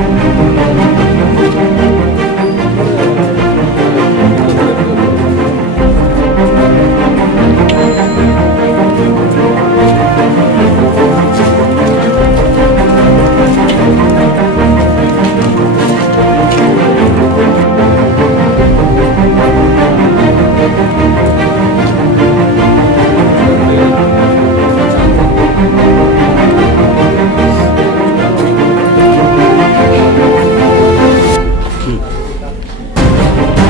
thank you